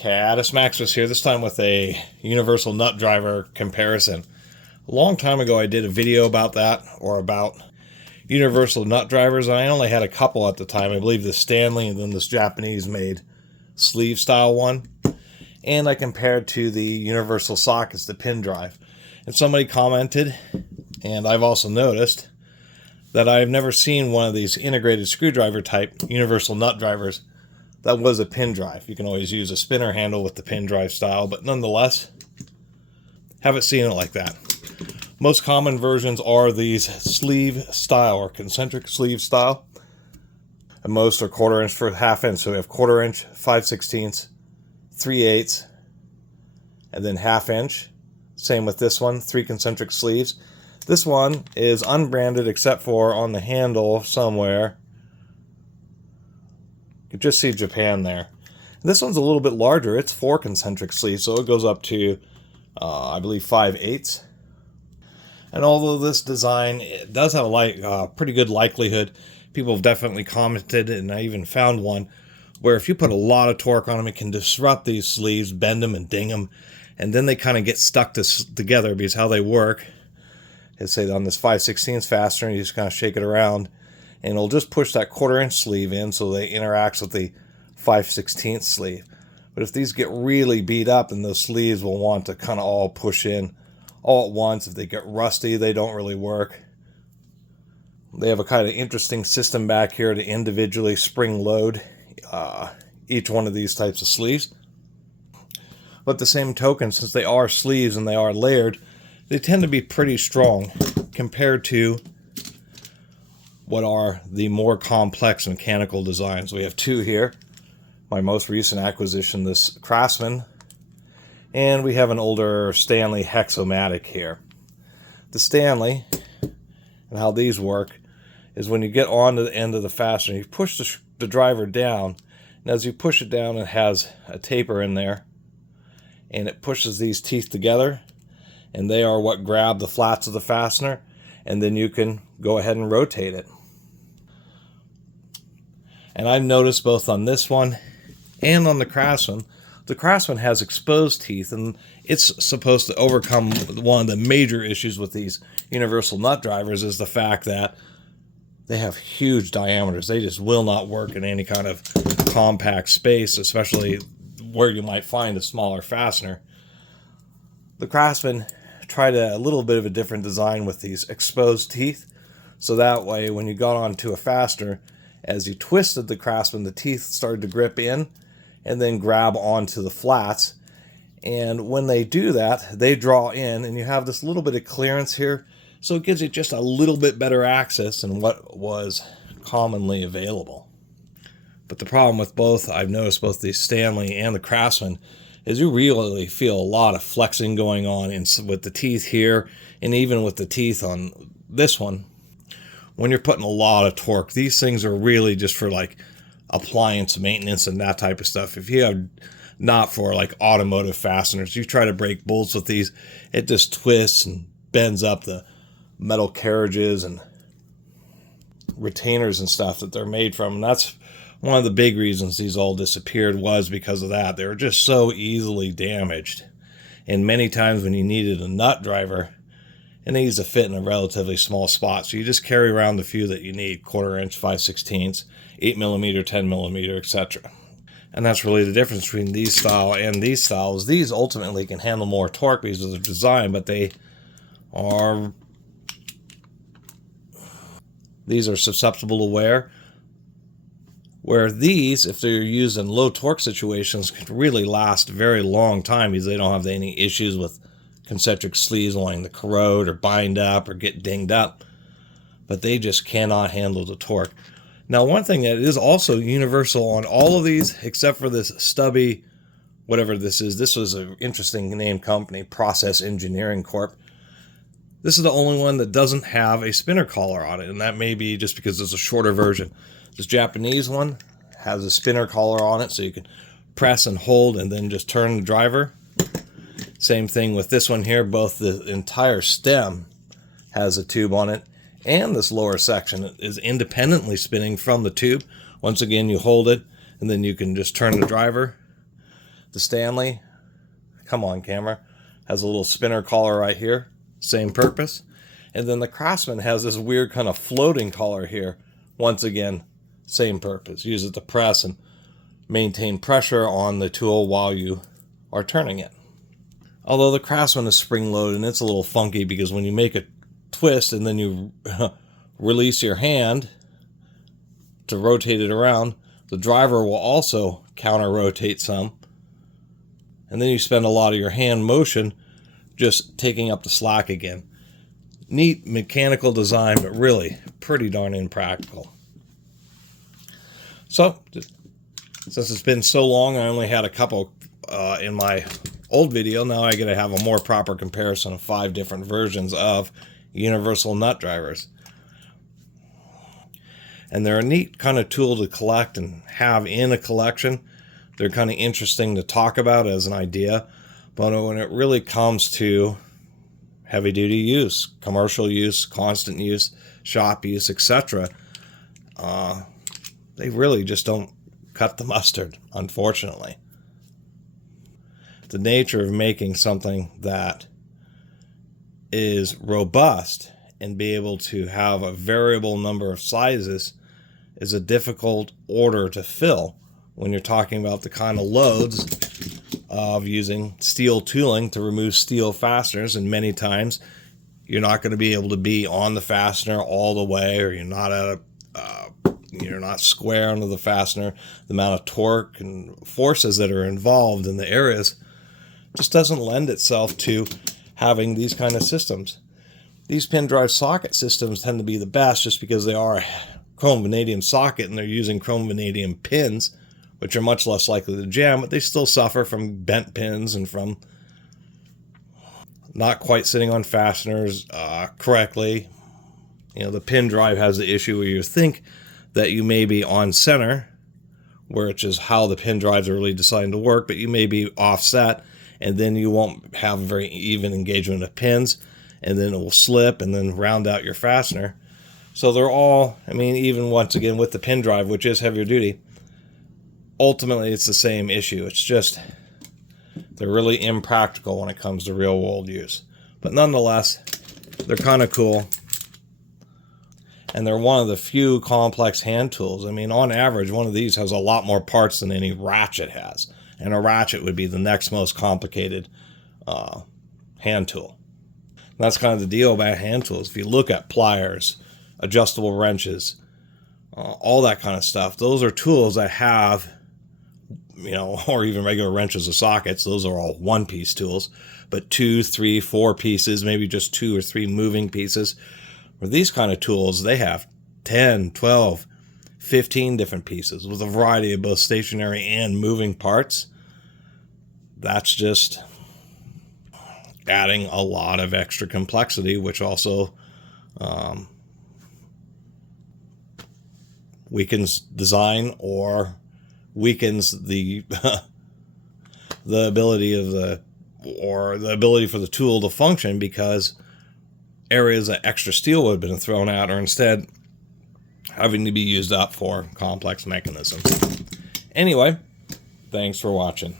Catus Maximus here, this time with a universal nut driver comparison. A long time ago I did a video about that, or about universal nut drivers. I only had a couple at the time. I believe the Stanley and then this Japanese made sleeve style one. And I compared to the universal sockets, the pin drive. And somebody commented, and I've also noticed, that I've never seen one of these integrated screwdriver type universal nut drivers that was a pin drive. You can always use a spinner handle with the pin drive style, but nonetheless, haven't seen it like that. Most common versions are these sleeve style or concentric sleeve style. And most are 1/4 inch for 1/2 inch. So we have 1/4 inch, 5/16, 3/8, and then 1/2 inch. Same with this one, 3 concentric sleeves. This one is unbranded except for on the handle somewhere. You can just see Japan there. This one's a little bit larger. It's 4 concentric sleeves, so it goes up to, I believe, 5/8. And although this design it does have a pretty good likelihood, people have definitely commented, and I even found one, where if you put a lot of torque on them, it can disrupt these sleeves, bend them and ding them, and then they kind of get stuck together because how they work is, say, on this 5/16 fastener, you just kind of shake it around, and it'll just push that 1/4 inch sleeve in so they interact with the 5/16 sleeve. But if these get really beat up, then those sleeves will want to kind of all push in all at once. If they get rusty, they don't really work. They have a kind of interesting system back here to individually spring load each one of these types of sleeves. But the same token, since they are sleeves and they are layered, they tend to be pretty strong compared to what are the more complex mechanical designs. We have 2 here. My most recent acquisition, this Craftsman, and we have an older Stanley Hexomatic here. The Stanley, and how these work, is when you get onto the end of the fastener, you push the driver down, and as you push it down, it has a taper in there, and it pushes these teeth together, and they are what grab the flats of the fastener, and then you can go ahead and rotate it. And I've noticed both on this one and on the Craftsman has exposed teeth, and it's supposed to overcome one of the major issues with these universal nut drivers is the fact that they have huge diameters. They just will not work in any kind of compact space, especially where you might find a smaller fastener. The Craftsman tried a little bit of a different design with these exposed teeth, so that way when you got onto a fastener, as you twisted the Craftsman, the teeth started to grip in and then grab onto the flats. And when they do that, they draw in, and you have this little bit of clearance here, so it gives you just a little bit better access than what was commonly available. But the problem with both, I've noticed both the Stanley and the Craftsman, is you really feel a lot of flexing going on with the teeth here, and even with the teeth on this one. When you're putting a lot of torque, these things are really just for like appliance maintenance and that type of stuff. If you have not for like automotive fasteners, you try to break bolts with these, it just twists and bends up the metal carriages and retainers and stuff that they're made from. And that's one of the big reasons these all disappeared, was because of that. They were just so easily damaged. And many times when you needed a nut driver, it needs to fit in a relatively small spot, so you just carry around the few that you need: 1/4 inch, 5/16, 8mm, 10mm, etc. And that's really the difference between these style and these styles. These ultimately can handle more torque because of their design, but these are susceptible to wear. Where these, if they're used in low torque situations, can really last a very long time because they don't have any issues with concentric sleeves wanting to corrode or bind up or get dinged up. But they just cannot handle the torque. Now, one thing that is also universal on all of these, except for this stubby, whatever this is, this was an interesting named company, Process Engineering Corp. This is the only one that doesn't have a spinner collar on it, and that may be just because it's a shorter version. This Japanese one has a spinner collar on it, so you can press and hold and then just turn the driver. Same thing with this one here. Both the entire stem has a tube on it, and this lower section is independently spinning from the tube. Once again, you hold it, and then you can just turn the driver. The Stanley, come on camera, has a little spinner collar right here, same purpose. And then the Craftsman has this weird kind of floating collar here, once again, same purpose. Use it to press and maintain pressure on the tool while you are turning it. Although the Craftsman is spring-loaded, and it's a little funky because when you make a twist and then you release your hand to rotate it around, the driver will also counter-rotate some. And then you spend a lot of your hand motion just taking up the slack again. Neat mechanical design, but really pretty darn impractical. So, since it's been so long, I only had a couple in my old video. Now I get to have a more proper comparison of 5 different versions of universal nut drivers. And they're a neat kind of tool to collect and have in a collection. They're kind of interesting to talk about as an idea, but when it really comes to heavy-duty use, commercial use, constant use, shop use, etc., they really just don't cut the mustard, unfortunately. The nature of making something that is robust and be able to have a variable number of sizes is a difficult order to fill when you're talking about the kind of loads of using steel tooling to remove steel fasteners, and many times you're not going to be able to be on the fastener all the way, or you're not square under the fastener. The amount of torque and forces that are involved in the areas just doesn't lend itself to having these kind of systems. These pin drive socket systems tend to be the best just because they are a chrome vanadium socket and they're using chrome vanadium pins, which are much less likely to jam, but they still suffer from bent pins and from not quite sitting on fasteners correctly. You know, the pin drive has the issue where you think that you may be on center, which is how the pin drives are really designed to work, but you may be offset, and then you won't have a very even engagement of pins, and then it will slip and then round out your fastener. So they're all, I mean, even once again with the pin drive, which is heavier duty, ultimately it's the same issue. It's just they're really impractical when it comes to real world use. But nonetheless, they're kind of cool. And they're one of the few complex hand tools. I mean, on average, one of these has a lot more parts than any ratchet has. And a ratchet would be the next most complicated hand tool. And that's kind of the deal about hand tools. If you look at pliers, adjustable wrenches, all that kind of stuff, those are tools that have, you know, or even regular wrenches or sockets, those are all one-piece tools. But 2, 3, 4 pieces, maybe just 2 or 3 moving pieces. For these kind of tools, they have 10, 12, 15 different pieces with a variety of both stationary and moving parts. That's just adding a lot of extra complexity, which also weakens design or weakens the the ability of the ability for the tool to function, because areas that extra steel would have been thrown out are instead having to be used up for complex mechanisms. Anyway, thanks for watching.